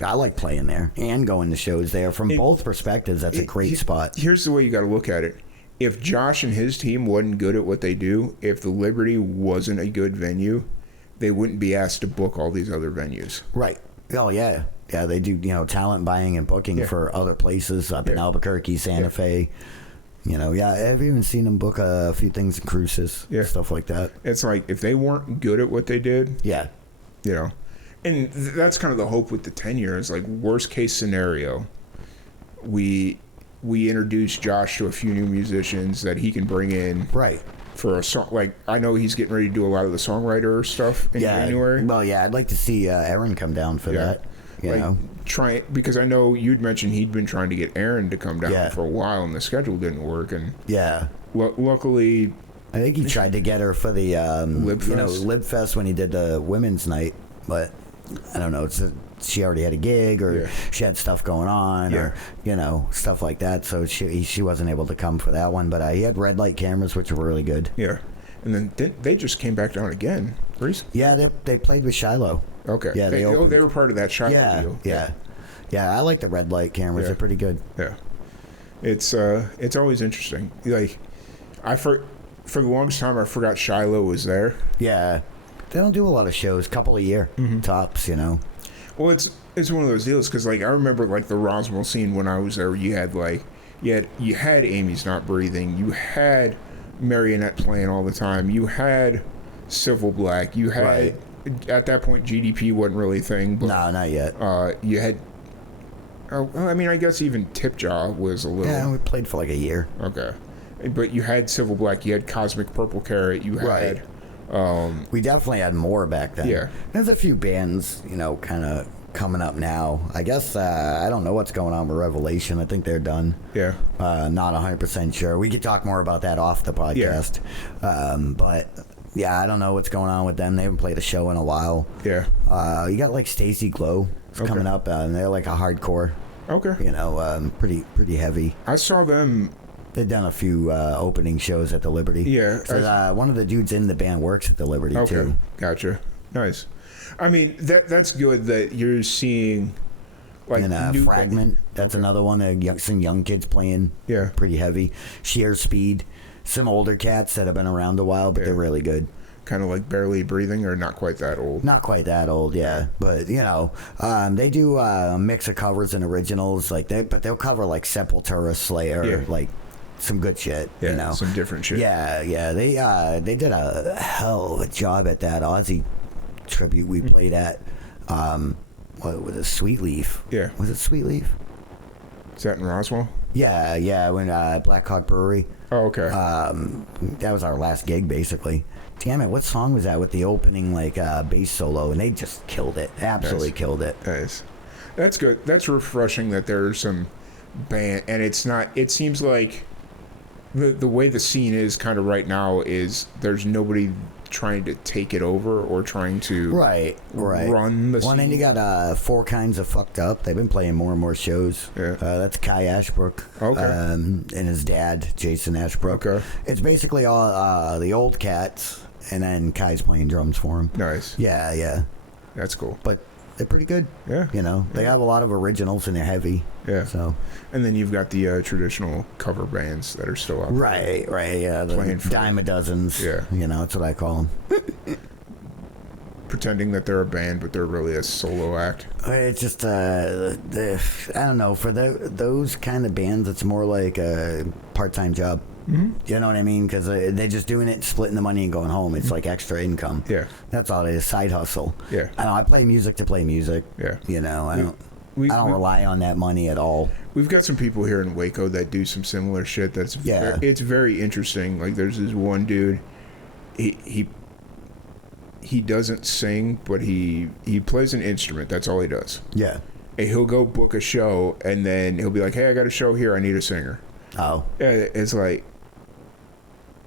I like playing there and going to shows there. From both perspectives, that's a great spot. Here's the way you got to look at it. If Josh and his team wasn't good at what they do, if the Liberty wasn't a good venue, they wouldn't be asked to book all these other venues. Right. Oh, yeah. Yeah, they do, you know, talent buying and booking for other places up in Albuquerque, Santa Fe. You know, I've even seen them book a few things in Cruces, stuff like that. It's like, if they weren't good at what they did, you know, and that's kind of the hope with the 10-year is like, worst case scenario, we introduce Josh to a few new musicians that he can bring in. Right. For a song. Like, I know he's getting ready to do a lot of the songwriter stuff in January. Well, I'd like to see Aaron come down for that. You know? Because I know you'd mentioned he'd been trying to get Aaron to come down for a while, and the schedule didn't work. And luckily... I think he tried to get her for the Libfest when he did the women's night, but I don't know. She already had a gig, or she had stuff going on, or you know, stuff like that. So she wasn't able to come for that one. But he had red light cameras, which were really good. Yeah, and then they just came back down again recently. Yeah, they played with Shiloh. Okay. Yeah, they were part of that Shiloh deal. Yeah. I like the red light cameras. They're pretty good. Yeah, it's always interesting. Like, for the longest time, I forgot Shiloh was there. Yeah, they don't do a lot of shows, couple a year tops, you know. Well, it's one of those deals because, like, I remember, like, the Roswell scene when I was there. You had Amy's Not Breathing. You had Marionette playing all the time. You had Civil Black. You had at that point GDP wasn't really a thing. But, no, not yet. You had. I mean, I guess even Tip Jaw was a little. Yeah, we played for like a year. Okay, but you had Civil Black. You had Cosmic Purple Carrot. You had We definitely had more back then. Yeah. There's a few bands, kind of coming up now. I guess I don't know what's going on with Revelation. I think they're done. Yeah. Not 100% sure. We could talk more about that off the podcast. Yeah. But yeah, I don't know what's going on with them. They haven't played a show in a while. Yeah. You got like Stacy Glow coming up, and they're like a hardcore. Okay. Pretty heavy. I saw them. They've done a few opening shows at the Liberty. Yeah. So, one of the dudes in the band works at the Liberty too. Gotcha. Nice. I mean, that's good that you're seeing like and Fragment. That's another one. Some young kids playing. Yeah. Pretty heavy. Sheer Speed. Some older cats that have been around a while, but they're really good. Kind of like Barely Breathing, or not quite that old? Not quite that old, yeah. But they do a mix of covers and originals, but they'll cover like Sepultura, Slayer, like some good shit. Yeah, some different shit. Yeah. They did a hell of a job at that Aussie tribute we played at. What was it? Sweet Leaf. Yeah. Was it Sweet Leaf? Is that in Roswell? Yeah. When Black Hawk Brewery. Oh, okay. That was our last gig, basically. Damn it, what song was that with the opening bass solo? And they just killed it. Absolutely killed it. Nice. That's good. That's refreshing that there's some band, and it's not. It seems like the way the scene is kind of right now is there's nobody trying to take it over or trying to run the scene. Well, then you got Four Kinds of Fucked Up. They've been playing more and more shows. Yeah. That's Kai Ashbrook. Okay. And his dad, Jason Ashbrook. Okay. It's basically all the old cats, and then Kai's playing drums for him. Nice. Yeah. That's cool. But they're pretty good. Yeah. They have a lot of originals and they're heavy. Yeah. So. And then you've got the traditional cover bands that are still out there. Right. Yeah. The dime a dozens. Yeah. That's what I call them. Pretending that they're a band, but they're really a solo act. It's just, I don't know. For those kind of bands, it's more like a part-time job. Mm-hmm. You know what I mean? Because they're just doing it, splitting the money and going home. It's like extra income. Yeah. That's all it is, side hustle. Yeah. I know. I play music to play music. Yeah. I don't rely on that money at all. We've got some people here in Waco that do some similar shit. It's very interesting. Like there's this one dude. He doesn't sing, but he plays an instrument. That's all he does. Yeah. And he'll go book a show, and then he'll be like, "Hey, I got a show here. I need a singer." Oh. It's like,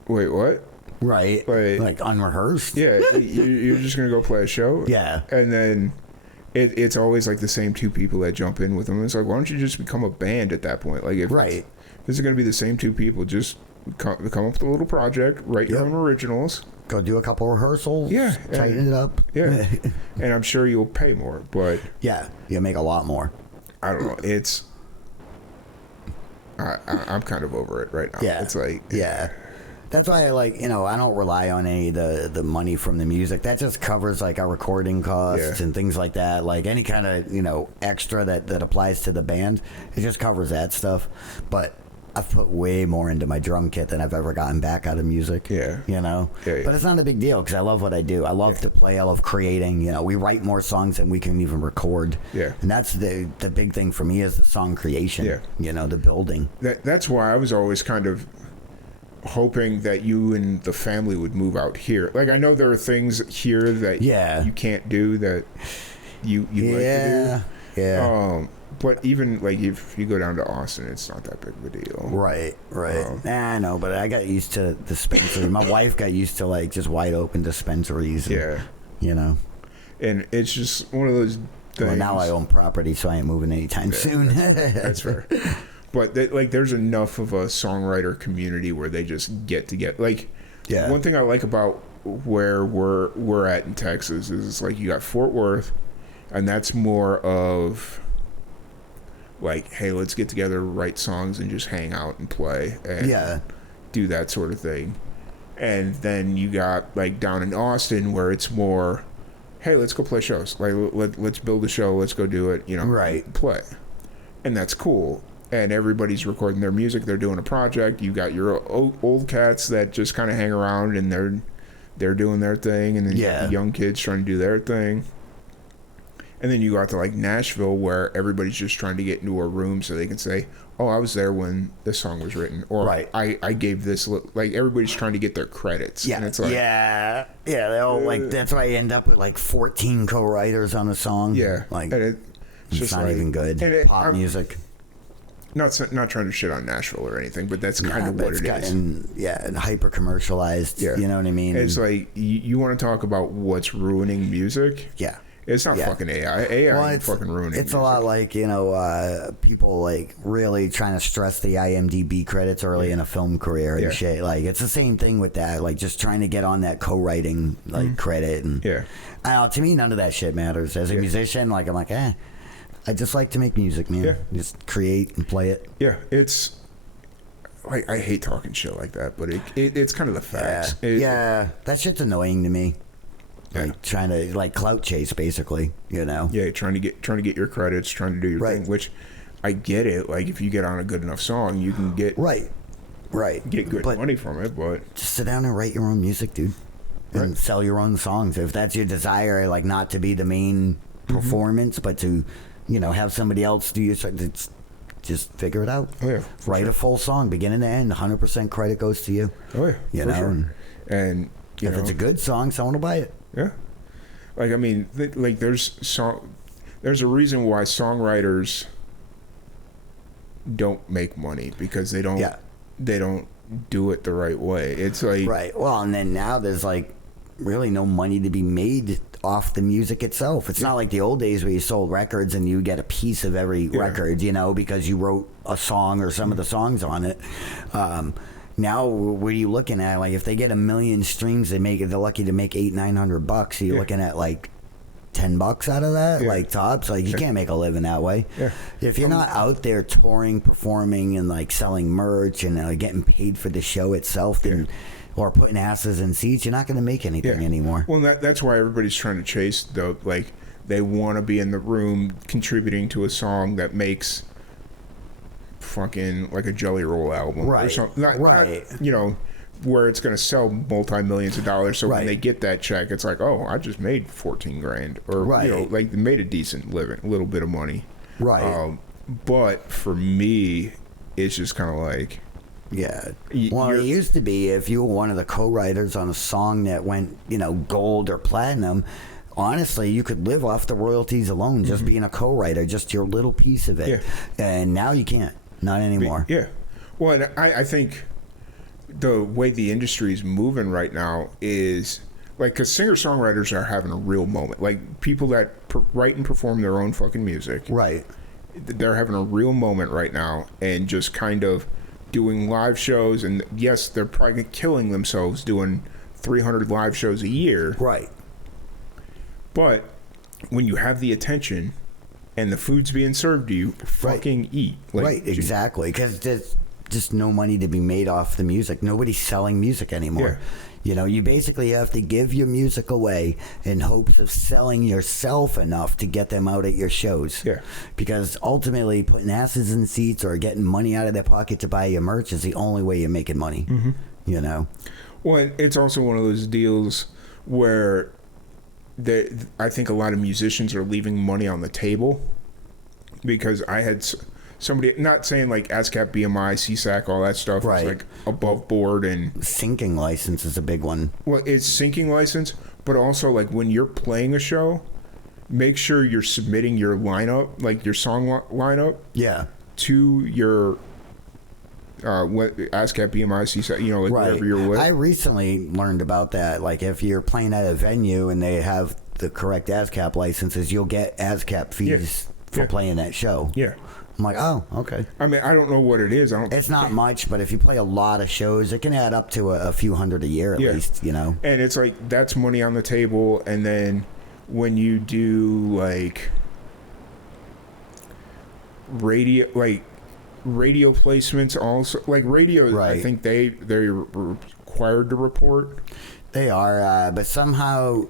wait, what? Right. Like unrehearsed. Yeah. You're just gonna go play a show. Yeah. And then it's always like the same two people that jump in with them. It's like, why don't you just become a band at that point? Like, if this is gonna be the same two people, just come up with a little project, write your own originals. Go do a couple rehearsals. Yeah. Tighten it up. Yeah. And I'm sure you'll pay more, but yeah, you'll make a lot more. I don't know. It's I'm kind of over it right now. Yeah. It's like That's why I I don't rely on any of the money from the music. That just covers like our recording costs and things like that. Like any kind of, extra that applies to the band, it just covers that stuff. But I've put way more into my drum kit than I've ever gotten back out of music. Yeah. But it's not a big deal because I love what I do. I love to play. I love creating. We write more songs than we can even record. Yeah. And that's the big thing for me is the song creation. Yeah. The building. That's why I was always kind of hoping that you and the family would move out here. Like, I know there are things here that you can't do that you like to do. Yeah. But even like if you go down to Austin, it's not that big of a deal. Right. I know, but I got used to dispensaries. My wife got used to like just wide open dispensaries. And, And it's just one of those things. Well, now I own property, so I ain't moving anytime soon. That's fair. But there's enough of a songwriter community where they just get together. Like, one thing I like about where we're at in Texas is it's like you got Fort Worth, and that's more of like, hey, let's get together, write songs, and just hang out and play and do that sort of thing. And then you got like down in Austin where it's more, hey, let's go play shows. Like, let's build a show, let's go do it, play. And that's cool. And everybody's recording their music, they're doing a project. You got your old cats that just kind of hang around and they're doing their thing, and then you got the young kids trying to do their thing. And then you go out to like Nashville, where everybody's just trying to get into a room so they can say, "Oh, I was there when this song was written," or I gave this. Like everybody's trying to get their credits. Yeah, and it's like, they all like. That's why I end up with like 14 co-writers on a song. Yeah, like it's just not even good. Pop music. Not trying to shit on Nashville or anything, but that's kind of what it is. And hyper commercialized. Yeah. You know what I mean? It's like you want to talk about what's ruining music. Yeah. It's not fucking AI. AI ain't fucking ruining It's music. a lot like, people like really trying to stress the IMDb credits early in a film career and shit. Like, it's the same thing with that. Like, just trying to get on that co-writing credit. And I don't know, to me, none of that shit matters. As a musician, like, I'm like, I just like to make music, man. Yeah. Just create and play it. Yeah, it's like I hate talking shit like that, but it's kind of the facts. That shit's annoying to me. Like trying to like clout chase, basically. Yeah, trying to get your credits, trying to do your thing. Which I get it. Like if you get on a good enough song, you can get get good money from it. But just sit down and write your own music, dude, and sell your own songs. If that's your desire, like not to be the main performance, but to have somebody else do your stuff. Just figure it out. Write a full song, beginning to end. 100% credit goes to you. And if it's a good song, someone will buy it. Yeah, like I mean, there's a reason why songwriters don't make money, because they don't do it the right way. It's like Well, and then now there's like really no money to be made off the music itself. It's not like the old days where you sold records and you get a piece of every record, because you wrote a song or some of the songs on it. Now, what are you looking at? Like, if they get 1 million streams, they're lucky to make $800-900. So you're looking at like $10 out of that, like tops. Like you can't make a living that way. If you're not out there touring, performing, and like selling merch and getting paid for the show itself, then or putting asses in seats, you're not going to make anything anymore. Well, that's why everybody's trying to chase like they want to be in the room contributing to a song that makes fucking like a Jelly Roll album or something. Not, where it's going to sell multi-millions of dollars. So when they get that check, it's like, oh, I just made $14,000, or like they made a decent living, a little bit of money. But for me, it's just kind of like, well, it used to be if you were one of the co-writers on a song that went, gold or platinum, honestly, you could live off the royalties alone, just being a co-writer, just your little piece of it. And now you can't. Not anymore. Well, and I think the way the industry is moving right now is like, because singer-songwriters are having a real moment. Like people that write and perform their own fucking music. They're having a real moment right now and just kind of doing live shows. And yes, they're probably killing themselves doing 300 live shows a year. But when you have the attention and the food's being served to you, fucking eat. Like, exactly. Because there's just no money to be made off the music. Nobody's selling music anymore. You basically have to give your music away in hopes of selling yourself enough to get them out at your shows. Because ultimately, putting asses in seats or getting money out of their pocket to buy your merch is the only way you're making money. Well, it's also one of those deals where I think a lot of musicians are leaving money on the table, because I had somebody, not saying like ASCAP, BMI, CSAC, all that stuff is like above board, and syncing license is a big one. Well, it's syncing license, but also like when you're playing a show, make sure you're submitting your lineup, like your song lineup, to your what ASCAP, BMI, CSAC, like whatever you're with. I recently learned about that. Like if you're playing at a venue and they have the correct ASCAP licenses, you'll get ASCAP fees for playing that show. I'm like, oh, okay. I mean, I don't know what it is. It's not much, but if you play a lot of shows, it can add up to a few hundred a year at least, And it's like, that's money on the table. And then when you do like radio placements also, like radio, I think they're required to report. They are, but somehow,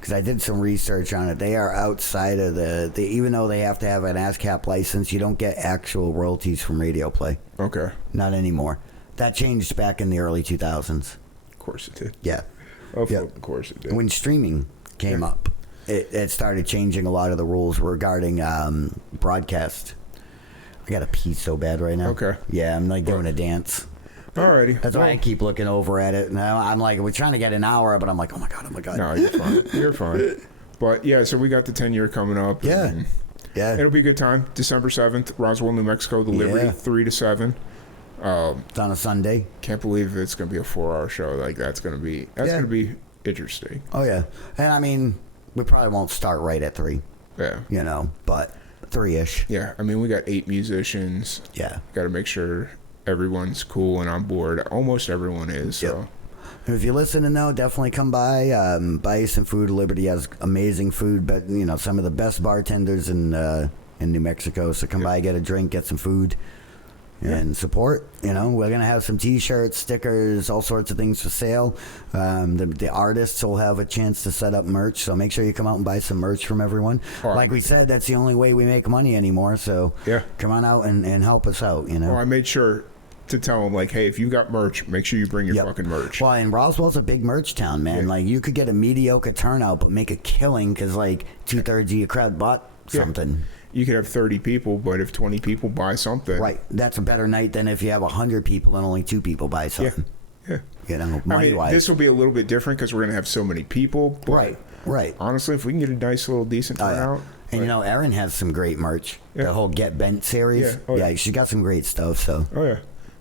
because I did some research on it, they are outside of the even though they have to have an ASCAP license, you don't get actual royalties from radio play. Okay. Not anymore. That changed back in the early 2000s. Of course it did. Yeah. Of course it did. When streaming came up. it started changing a lot of the rules regarding broadcast. I got to pee so bad right now. Okay. Yeah, I'm like doing a dance. Alrighty. That's why I keep looking over at it. Now I'm like, we're trying to get an hour, but I'm like, oh my god. No, you're fine. You're fine. But yeah, so we got the 10-year coming up. Yeah. Yeah. It'll be a good time. December 7th, Roswell, New Mexico, the Liberty, 3 to 7. It's on a Sunday. Can't believe it's going to be a 4-hour show. Like that's going to be interesting. Oh yeah, and I mean, we probably won't start right at 3. Yeah. You know, but 3-ish. Yeah. I mean, we got 8 musicians. Yeah. Got to make sure everyone's cool and on board. Almost everyone is. Yep. So. If you're listening, though, definitely come by. Buy you some food. Liberty has amazing food, but you know, some of the best bartenders in New Mexico. So come by, get a drink, get some food, and support. You know, we're gonna have some T-shirts, stickers, all sorts of things for sale. The artists will have a chance to set up merch, so make sure you come out and buy some merch from everyone. Like we said, that's the only way we make money anymore. So come on out and help us out. You know. I made sure to tell them, like, hey, if you got merch, make sure you bring your fucking merch. Well, and Roswell's a big merch town, man. Yeah. Like, you could get a mediocre turnout, but make a killing because, like, 2/3 of your crowd bought something. You could have 30 people, but if 20 people buy something. Right. That's a better night than if you have 100 people and only 2 people buy something. Yeah. You know, money-wise. This will be a little bit different because we're going to have so many people. But Right. honestly, if we can get a nice little decent turnout. And, you know, Erin has some great merch. The whole Get Bent series. Yeah. She got some great stuff, so. Oh, yeah.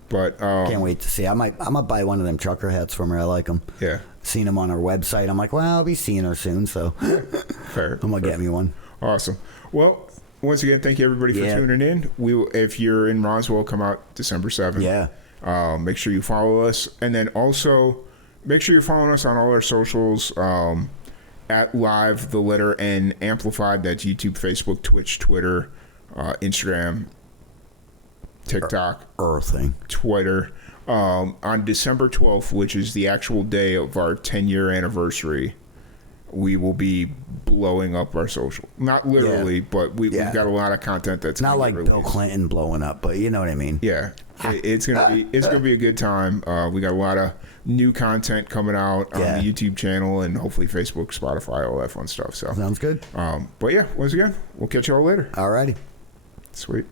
But can't wait to see. I might buy one of them trucker hats from her. I like them. Yeah. Seen them on her website. I'm like, well, I'll be seeing her soon, so fair. I'm gonna get me one. Awesome. Well, once again, thank you everybody for tuning in. If you're in Roswell, come out December 7th. Yeah. Make sure you follow us, and then also make sure you're following us on all our socials. At Live, the letter N Amplified. That's YouTube, Facebook, Twitch, Twitter, Instagram, TikTok, Twitter. On December 12th, which is the actual day of our 10-year anniversary, we will be blowing up our social. Not literally, but we've got a lot of content that's not like Bill Clinton blowing up, but you know what I mean. Yeah, it's gonna be a good time. We got a lot of new content coming out on the YouTube channel and hopefully Facebook, Spotify, all that fun stuff. So sounds good. But yeah, once again, we'll catch you all later. Alrighty. Sweet.